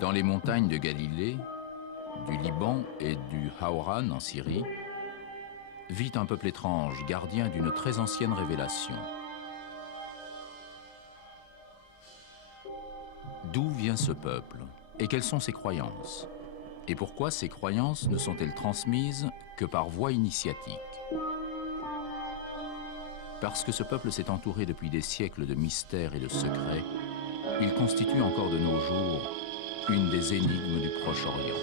Dans les montagnes de Galilée, du Liban et du Haouran en Syrie, vit un peuple étrange, gardien d'une très ancienne révélation. D'où vient ce peuple et quelles sont ses croyances? Et pourquoi ces croyances ne sont-elles transmises que par voie initiatique? Parce que ce peuple s'est entouré depuis des siècles de mystères et de secrets, il constitue encore de nos jours une des énigmes du Proche-Orient.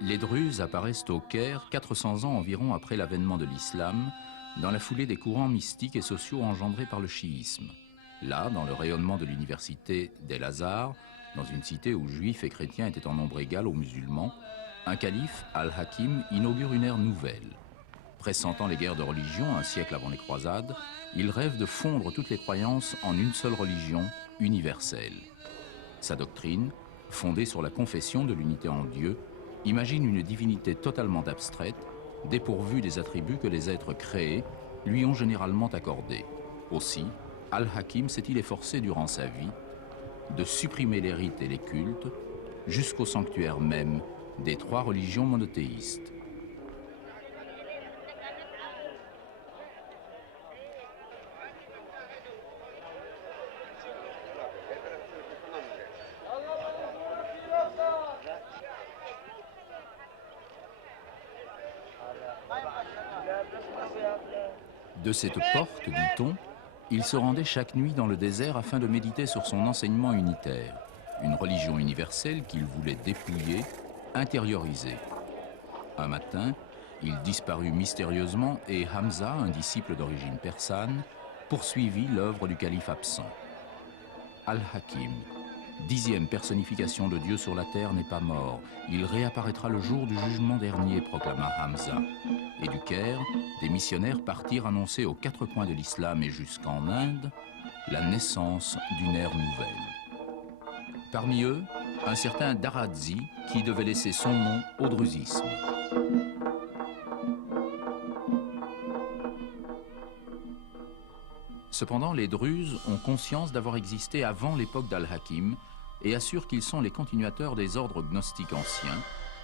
Les Druzes apparaissent au Caire 400 ans environ après l'avènement de l'islam, dans la foulée des courants mystiques et sociaux engendrés par le chiisme. Là, dans le rayonnement de l'université d'El-Azhar, dans une cité où juifs et chrétiens étaient en nombre égal aux musulmans, un calife, Al-Hakim, inaugure une ère nouvelle. Pressentant les guerres de religion un siècle avant les croisades, il rêve de fondre toutes les croyances en une seule religion universelle. Sa doctrine, fondée sur la confession de l'unité en Dieu, imagine une divinité totalement abstraite, dépourvue des attributs que les êtres créés lui ont généralement accordés. Aussi, Al-Hakim s'est-il efforcé durant sa vie de supprimer les rites et les cultes jusqu'au sanctuaire même des trois religions monothéistes. De cette porte, dit-on, il se rendait chaque nuit dans le désert afin de méditer sur son enseignement unitaire, une religion universelle qu'il voulait dépouiller, intérioriser. Un matin, il disparut mystérieusement et Hamza, un disciple d'origine persane, poursuivit l'œuvre du calife absent. Al-Hakim, 10e personnification de Dieu sur la terre, n'est pas mort. Il réapparaîtra le jour du jugement dernier, proclama Hamza. Et du Caire, des missionnaires partirent annoncer aux quatre coins de l'islam et jusqu'en Inde la naissance d'une ère nouvelle. Parmi eux, un certain Daradzi qui devait laisser son nom au druzisme. Cependant, les Druzes ont conscience d'avoir existé avant l'époque d'Al-Hakim et assurent qu'ils sont les continuateurs des ordres gnostiques anciens,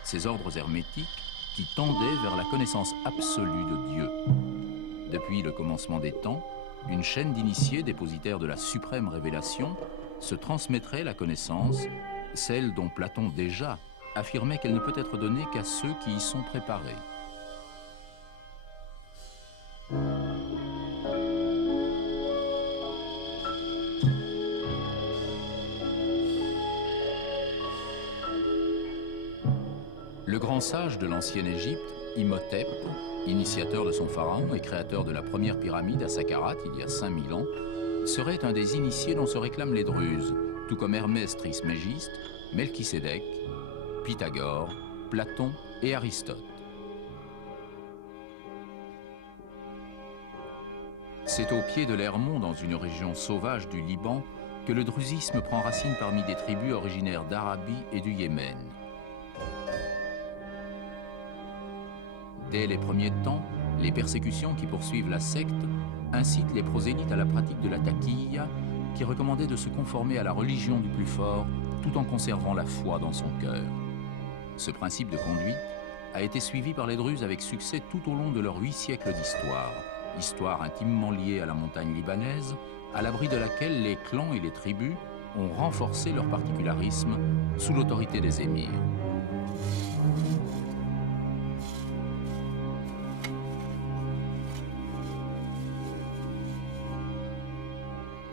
ces ordres hermétiques qui tendaient vers la connaissance absolue de Dieu. Depuis le commencement des temps, une chaîne d'initiés dépositaires de la suprême révélation se transmettrait la connaissance, celle dont Platon déjà affirmait qu'elle ne peut être donnée qu'à ceux qui y sont préparés. Le grand sage de l'ancienne Égypte, Imhotep, initiateur de son pharaon et créateur de la première pyramide à Saqqarat il y a 5000 ans, serait un des initiés dont se réclament les Druzes, tout comme Hermès Trismégiste, Melchisédek, Pythagore, Platon et Aristote. C'est au pied de l'Hermon, dans une région sauvage du Liban, que le druzisme prend racine parmi des tribus originaires d'Arabie et du Yémen. Dès les premiers temps, les persécutions qui poursuivent la secte incitent les prosélytes à la pratique de la taqiyya, qui recommandait de se conformer à la religion du plus fort tout en conservant la foi dans son cœur. Ce principe de conduite a été suivi par les Druzes avec succès tout au long de leurs 8 siècles d'histoire, histoire intimement liée à la montagne libanaise, à l'abri de laquelle les clans et les tribus ont renforcé leur particularisme sous l'autorité des émirs.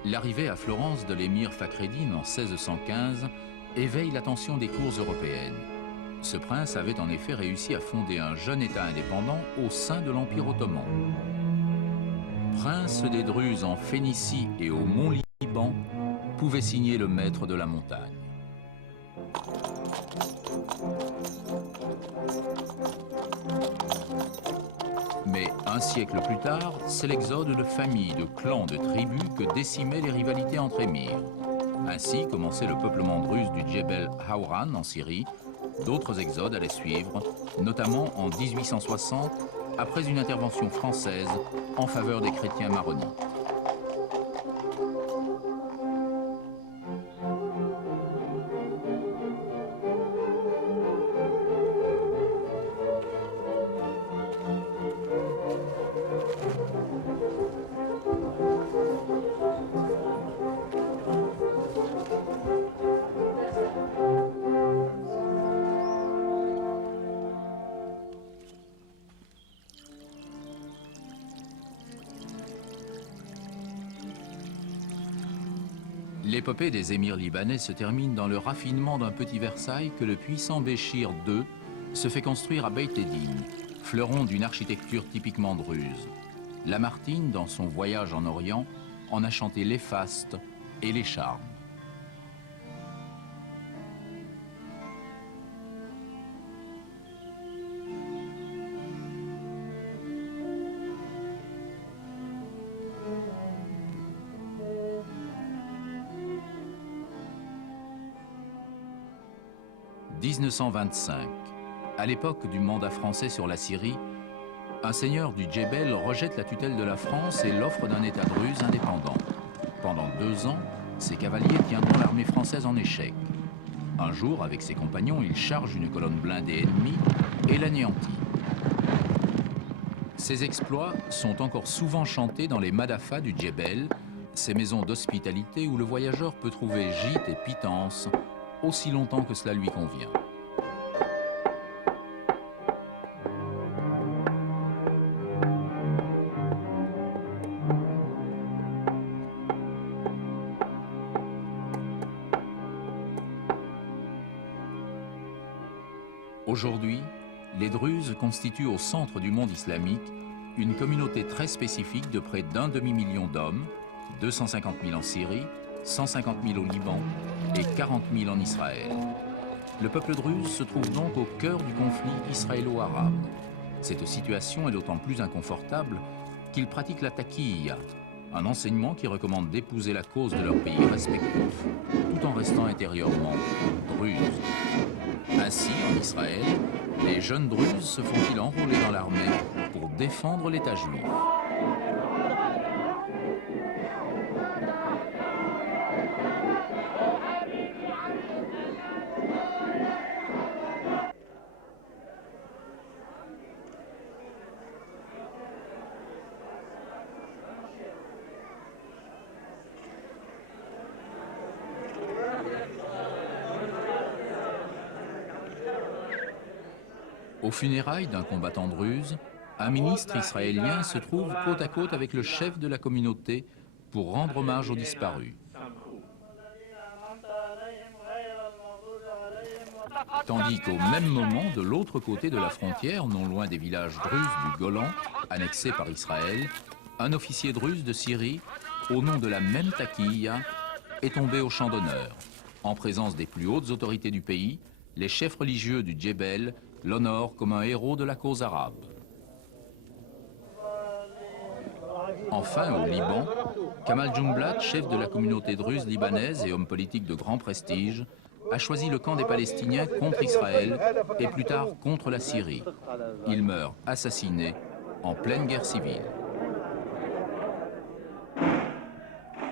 L'arrivée à Florence de l'émir Fakhreddin en 1615 éveille l'attention des cours européennes. Ce prince avait en effet réussi à fonder un jeune État indépendant au sein de l'Empire ottoman. Prince des Druzes en Phénicie et au Mont Liban, pouvait signer le maître de la montagne. Mais un siècles plus tard, c'est l'exode de familles, de clans, de tribus que décimaient les rivalités entre émirs. Ainsi commençait le peuplement druze du Djebel Hawran en Syrie. D'autres exodes allaient suivre, notamment en 1860, après une intervention française en faveur des chrétiens maronites. L'épopée des émirs libanais se termine dans le raffinement d'un petit Versailles que le puissant Béchir II se fait construire à Beit Eddin, fleuron d'une architecture typiquement druze. Lamartine, dans son voyage en Orient, en a chanté les fastes et les charmes. « 1925. À l'époque du mandat français sur la Syrie, un seigneur du Djebel rejette la tutelle de la France et l'offre d'un État druze indépendant. Pendant 2 ans, ses cavaliers tiendront l'armée française en échec. Un jour, avec ses compagnons, il charge une colonne blindée ennemie et l'anéantit. Ces exploits sont encore souvent chantés dans les madafas du Djebel, ces maisons d'hospitalité où le voyageur peut trouver gîte et pitance aussi longtemps que cela lui convient. Aujourd'hui, les Druzes constituent au centre du monde islamique une communauté très spécifique de près d'1 demi-million d'hommes, 250 000 en Syrie, 150 000 au Liban et 40 000 en Israël. Le peuple druze se trouve donc au cœur du conflit israélo-arabe. Cette situation est d'autant plus inconfortable qu'ils pratiquent la taqiyya, un enseignement qui recommande d'épouser la cause de leur pays respectif tout en restant intérieurement druzes. Ainsi, en Israël, les jeunes druzes se font-ils enrôler dans l'armée pour défendre l'État juif. Aux funérailles d'un combattant druze, un ministre israélien se trouve côte à côte avec le chef de la communauté pour rendre hommage aux disparus. Tandis qu'au même moment, de l'autre côté de la frontière, non loin des villages druzes du Golan, annexés par Israël, un officier druze de Syrie, au nom de la même taqiyya, est tombé au champ d'honneur. En présence des plus hautes autorités du pays, les chefs religieux du Djebel l'honorent comme un héros de la cause arabe. Enfin, au Liban, Kamal Jumblat, chef de la communauté druze libanaise et homme politique de grand prestige, a choisi le camp des Palestiniens contre Israël et plus tard contre la Syrie. Il meurt assassiné en pleine guerre civile.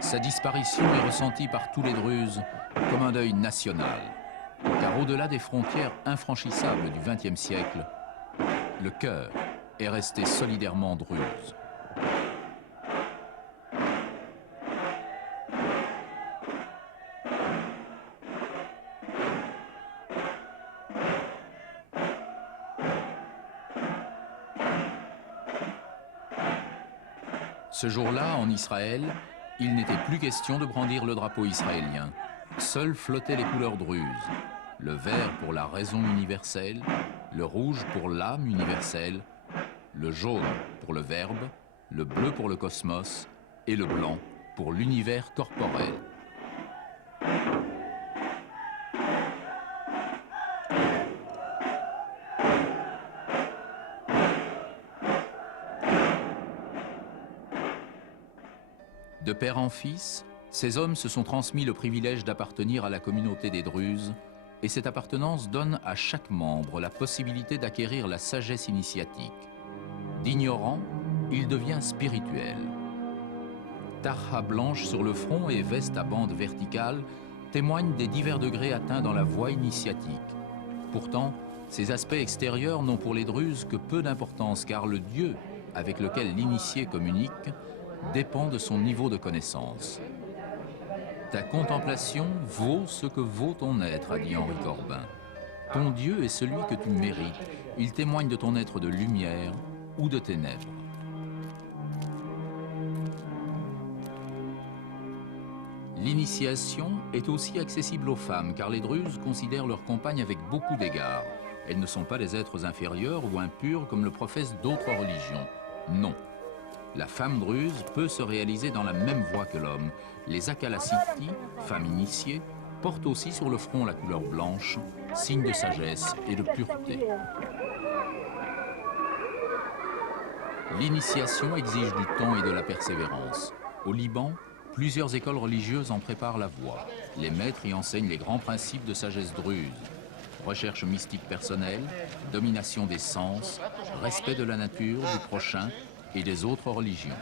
Sa disparition est ressentie par tous les Druzes comme un deuil national. Car au-delà des frontières infranchissables du XXe siècle, le cœur est resté solidairement druze. Ce jour-là, en Israël, il n'était plus question de brandir le drapeau israélien. Seules flottaient les couleurs druzes. Le vert pour la raison universelle, le rouge pour l'âme universelle, le jaune pour le verbe, le bleu pour le cosmos et le blanc pour l'univers corporel. père en fils, ces hommes se sont transmis le privilège d'appartenir à la communauté des Druzes, et cette appartenance donne à chaque membre la possibilité d'acquérir la sagesse initiatique. D'ignorant, il devient spirituel. Tarha blanche sur le front et veste à bandes verticales témoignent des divers degrés atteints dans la voie initiatique. Pourtant, ces aspects extérieurs n'ont pour les Druzes que peu d'importance, car le Dieu avec lequel l'initié communique dépend de son niveau de connaissance. Ta contemplation vaut ce que vaut ton être, a dit Henri Corbin. Ton Dieu est celui que tu mérites. Il témoigne de ton être de lumière ou de ténèbres. L'initiation est aussi accessible aux femmes, car les Druzes considèrent leurs compagnes avec beaucoup d'égards. Elles ne sont pas des êtres inférieurs ou impurs comme le professent d'autres religions. Non. La femme druze peut se réaliser dans la même voie que l'homme. Les Akalasiti, femmes initiées, portent aussi sur le front la couleur blanche, signe de sagesse et de pureté. L'initiation exige du temps et de la persévérance. Au Liban, plusieurs écoles religieuses en préparent la voie. Les maîtres y enseignent les grands principes de sagesse druze. Recherche mystique personnelle, domination des sens, respect de la nature, du prochain et des autres religions.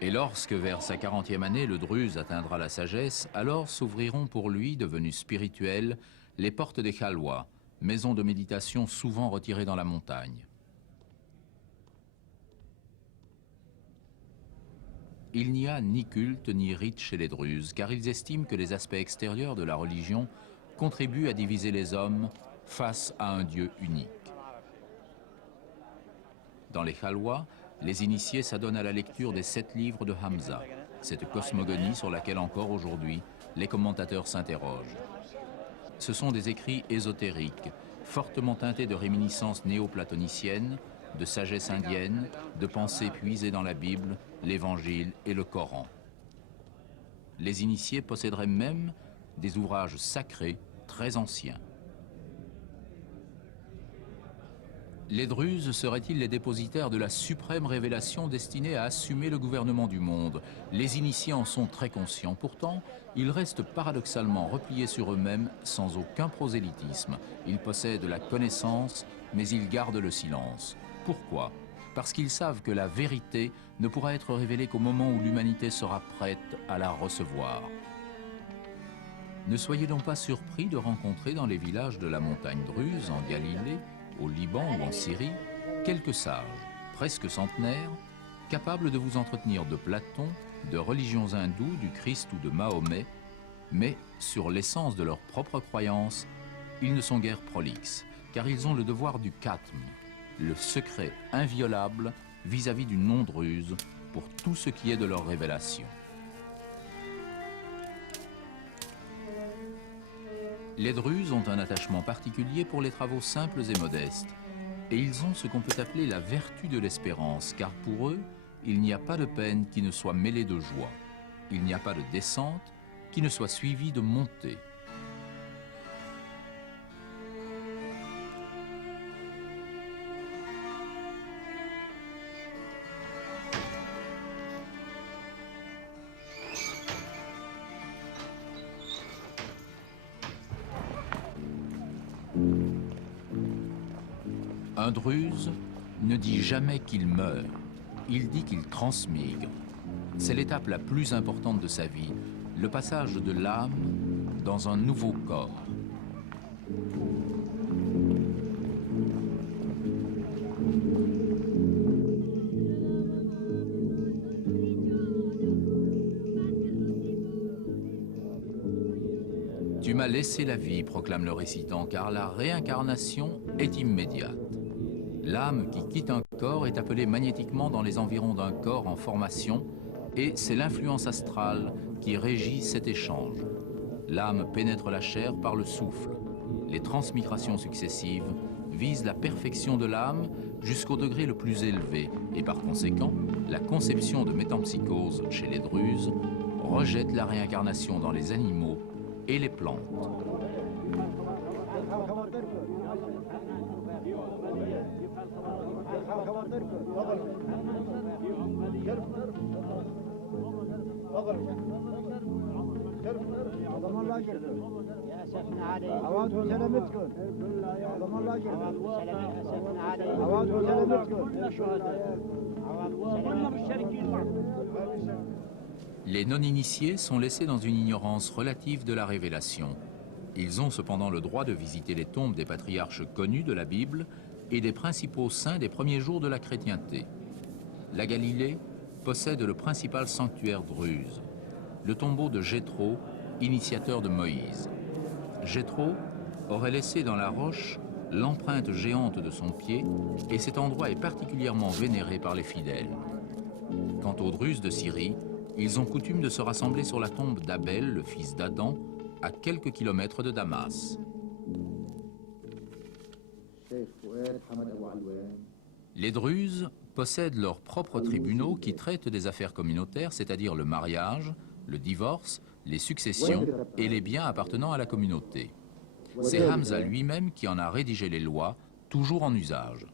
Et lorsque, vers sa 40e année, le Druze atteindra la sagesse, alors s'ouvriront pour lui, devenu spirituel, les portes des Khalwa, maisons de méditation souvent retirées dans la montagne. Il n'y a ni culte ni rite chez les Druzes, car ils estiment que les aspects extérieurs de la religion contribuent à diviser les hommes face à un Dieu unique. Dans les Khalwa, les initiés s'adonnent à la lecture des 7 livres de Hamza, cette cosmogonie sur laquelle encore aujourd'hui les commentateurs s'interrogent. Ce sont des écrits ésotériques, fortement teintés de réminiscences néo-platoniciennes, de sagesse indienne, de pensées puisées dans la Bible, l'Évangile et le Coran. Les initiés posséderaient même des ouvrages sacrés très anciens. Les Druzes seraient-ils les dépositaires de la suprême révélation destinée à assumer le gouvernement du monde? Les initiés en sont très conscients. Pourtant, ils restent paradoxalement repliés sur eux-mêmes sans aucun prosélytisme. Ils possèdent la connaissance, mais ils gardent le silence. Pourquoi? Parce qu'ils savent que la vérité ne pourra être révélée qu'au moment où l'humanité sera prête à la recevoir. Ne soyez donc pas surpris de rencontrer dans les villages de la montagne Druze, en Galilée, au Liban ou en Syrie, quelques sages, presque centenaires, capables de vous entretenir de Platon, de religions hindoues, du Christ ou de Mahomet, mais sur l'essence de leur propre croyance, ils ne sont guère prolixes, car ils ont le devoir du khatm, le secret inviolable vis-à-vis du non-druze pour tout ce qui est de leur révélation. Les Druzes ont un attachement particulier pour les travaux simples et modestes, et ils ont ce qu'on peut appeler la vertu de l'espérance, car pour eux, il n'y a pas de peine qui ne soit mêlée de joie. Il n'y a pas de descente qui ne soit suivie de montée. Un Druze ne dit jamais qu'il meurt, il dit qu'il transmigre. C'est l'étape la plus importante de sa vie, le passage de l'âme dans un nouveau corps. Tu m'as laissé la vie, proclame le récitant, car la réincarnation est immédiate. L'âme qui quitte un corps est appelée magnétiquement dans les environs d'un corps en formation, et c'est l'influence astrale qui régit cet échange. L'âme pénètre la chair par le souffle. Les transmigrations successives vise la perfection de l'âme jusqu'au degré le plus élevé et par conséquent, la conception de métempsychose chez les Druzes rejette la réincarnation dans les animaux et les plantes. Les non-initiés sont laissés dans une ignorance relative de la révélation. Ils ont cependant le droit de visiter les tombes des patriarches connus de la Bible et des principaux saints des premiers jours de la chrétienté. La Galilée possède le principal sanctuaire druze, le tombeau de Jéthro, initiateur de Moïse. Jéthro aurait laissé dans la roche l'empreinte géante de son pied et cet endroit est particulièrement vénéré par les fidèles. Quant aux Druzes de Syrie, ils ont coutume de se rassembler sur la tombe d'Abel, le fils d'Adam, à quelques kilomètres de Damas. Les Druzes possèdent leurs propres tribunaux qui traitent des affaires communautaires, c'est-à-dire le mariage, le divorce, les successions et les biens appartenant à la communauté. C'est Hamza lui-même qui en a rédigé les lois, toujours en usage.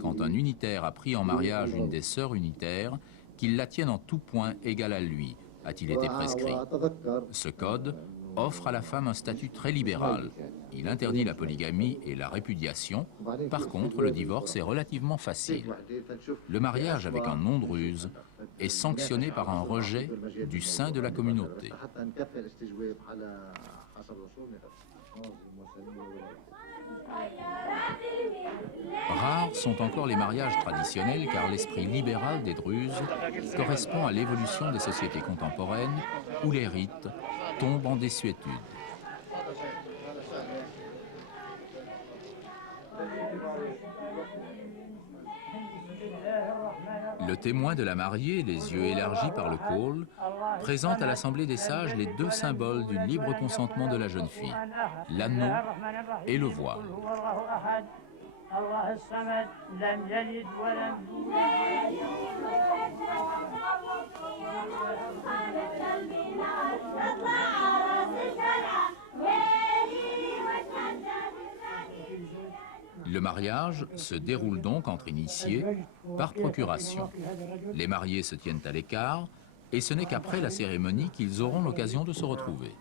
Quand un unitaire a pris en mariage une des sœurs unitaires, qu'il la tienne en tout point égale à lui, a-t-il été prescrit. Ce code offre à la femme un statut très libéral. Il interdit la polygamie et la répudiation. Par contre, le divorce est relativement facile. Le mariage avec un non-druze est sanctionné par un rejet du sein de la communauté. Rares sont encore les mariages traditionnels car l'esprit libéral des Druzes correspond à l'évolution des sociétés contemporaines où les rites tombent en désuétude. Le témoin de la mariée, les yeux élargis par le col, présente à l'Assemblée des sages les deux symboles du libre consentement de la jeune fille, l'anneau et le voile. Le mariage se déroule donc entre initiés par procuration. Les mariés se tiennent à l'écart et ce n'est qu'après la cérémonie qu'ils auront l'occasion de se retrouver.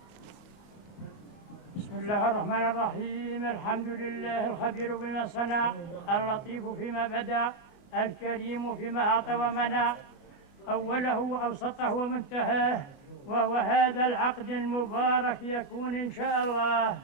وهذا العقد المبارك يكون إن شاء الله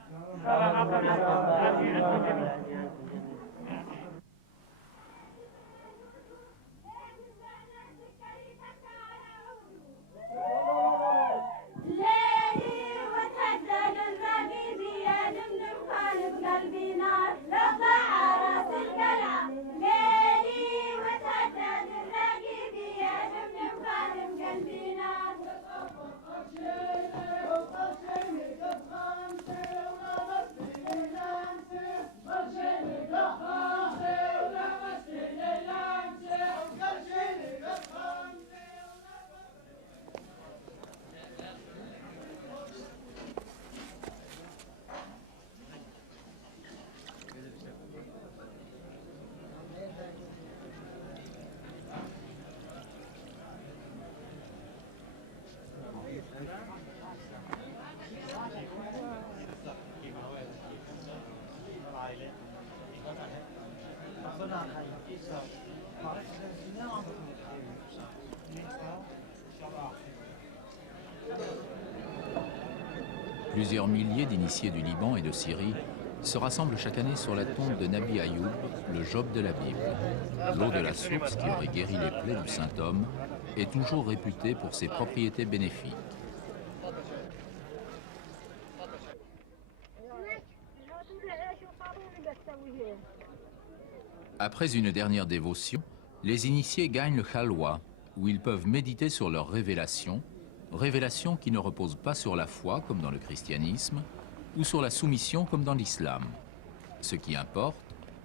Plusieurs milliers d'initiés du Liban et de Syrie se rassemblent chaque année sur la tombe de Nabi Ayoub, le Job de la Bible. L'eau de la source qui aurait guéri les plaies du saint homme est toujours réputée pour ses propriétés bénéfiques. Après une dernière dévotion, les initiés gagnent le Khalwa, où ils peuvent méditer sur leur révélation qui ne repose pas sur la foi comme dans le christianisme, ou sur la soumission comme dans l'islam. Ce qui importe,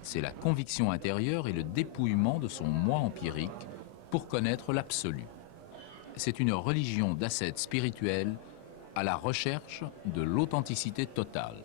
C'est la conviction intérieure et le dépouillement de son moi empirique pour connaître l'absolu. C'est une religion d'ascète spirituelle à la recherche de l'authenticité totale.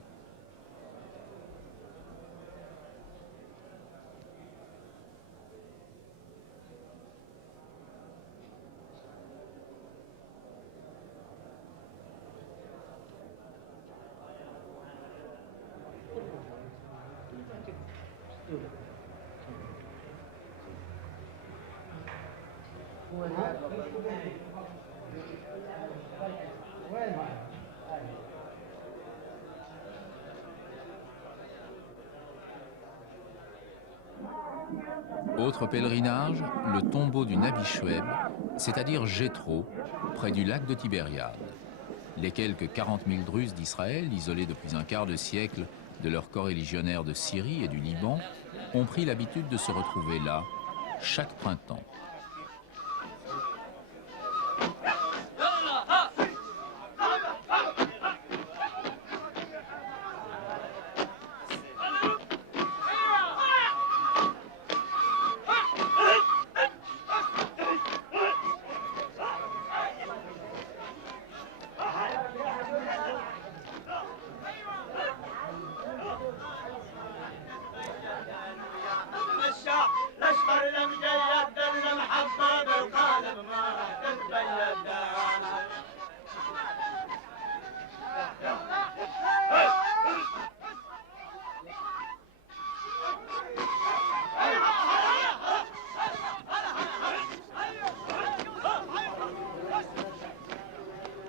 Autre pèlerinage, le tombeau du Nabi Chouaib, c'est-à-dire Jéthro, près du lac de Tibériade. Les quelques 40 000 Druzes d'Israël, isolés depuis un quart de siècle de leurs coreligionnaires de Syrie et du Liban, ont pris l'habitude de se retrouver là chaque printemps.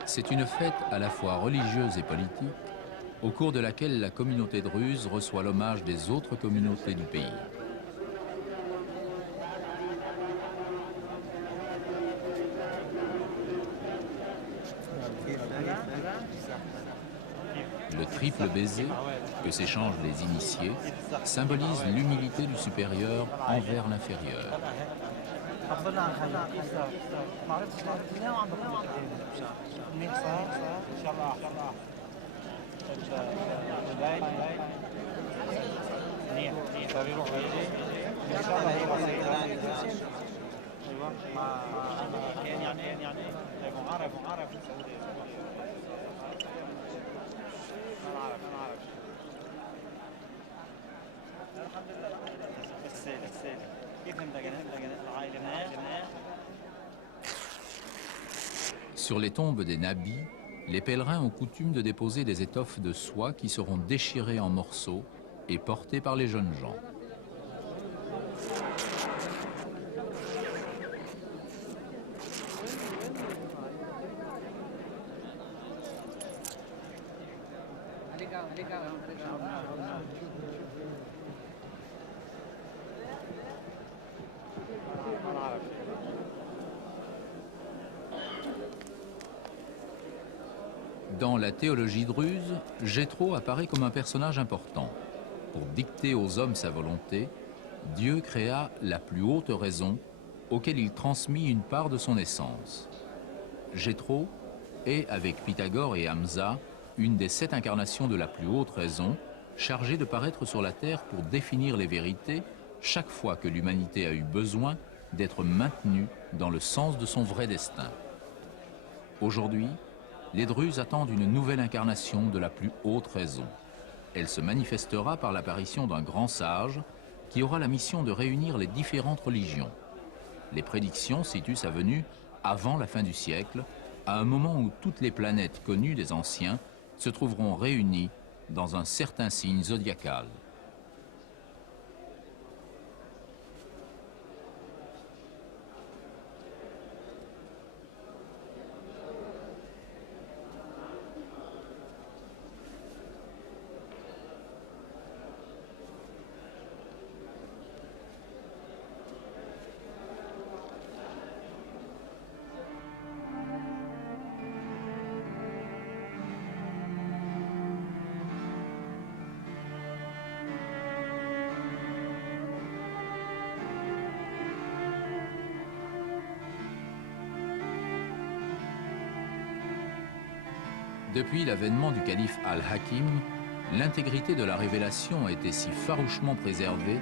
C'est une fête à la fois religieuse et politique, au cours de laquelle la communauté druze reçoit l'hommage des autres communautés du pays. Le triple baiser, que s'échangent les initiés, symbolise l'humilité du supérieur envers l'inférieur. Sur les tombes des nabis, les pèlerins ont coutume de déposer des étoffes de soie qui seront déchirées en morceaux et portées par les jeunes gens. Dans la théologie druze, Jéthro apparaît comme un personnage important. Pour dicter aux hommes sa volonté, Dieu créa la plus haute raison, auquel il transmit une part de son essence. Jéthro est, avec Pythagore et Hamza, une des 7 incarnations de la plus haute raison, chargée de paraître sur la terre pour définir les vérités, chaque fois que l'humanité a eu besoin d'être maintenue dans le sens de son vrai destin. Aujourd'hui, les Druzes attendent une nouvelle incarnation de la plus haute raison. Elle se manifestera par l'apparition d'un grand sage qui aura la mission de réunir les différentes religions. Les prédictions situent sa venue avant la fin du siècle, à un moment où toutes les planètes connues des anciens se trouveront réunies dans un certain signe zodiacal. Depuis l'avènement du calife Al-Hakim, l'intégrité de la révélation a été si farouchement préservée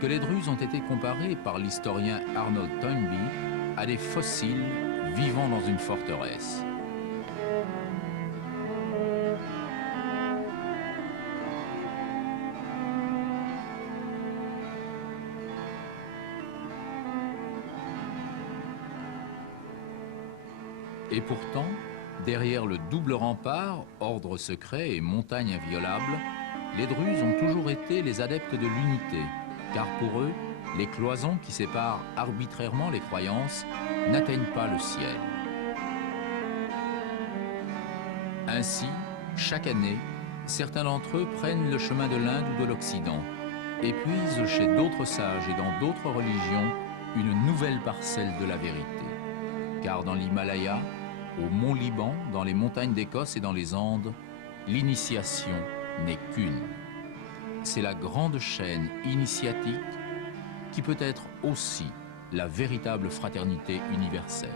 que les Druzes ont été comparés par l'historien Arnold Toynbee à des fossiles vivant dans une forteresse. Et pourtant, derrière le double rempart, ordre secret et montagne inviolable, les Druzes ont toujours été les adeptes de l'unité, car pour eux, les cloisons qui séparent arbitrairement les croyances n'atteignent pas le ciel. Ainsi, chaque année, certains d'entre eux prennent le chemin de l'Inde ou de l'Occident et puisent chez d'autres sages et dans d'autres religions une nouvelle parcelle de la vérité. Car dans l'Himalaya, au mont Liban, dans les montagnes d'Écosse et dans les Andes, l'initiation n'est qu'une. C'est la grande chaîne initiatique qui peut être aussi la véritable fraternité universelle.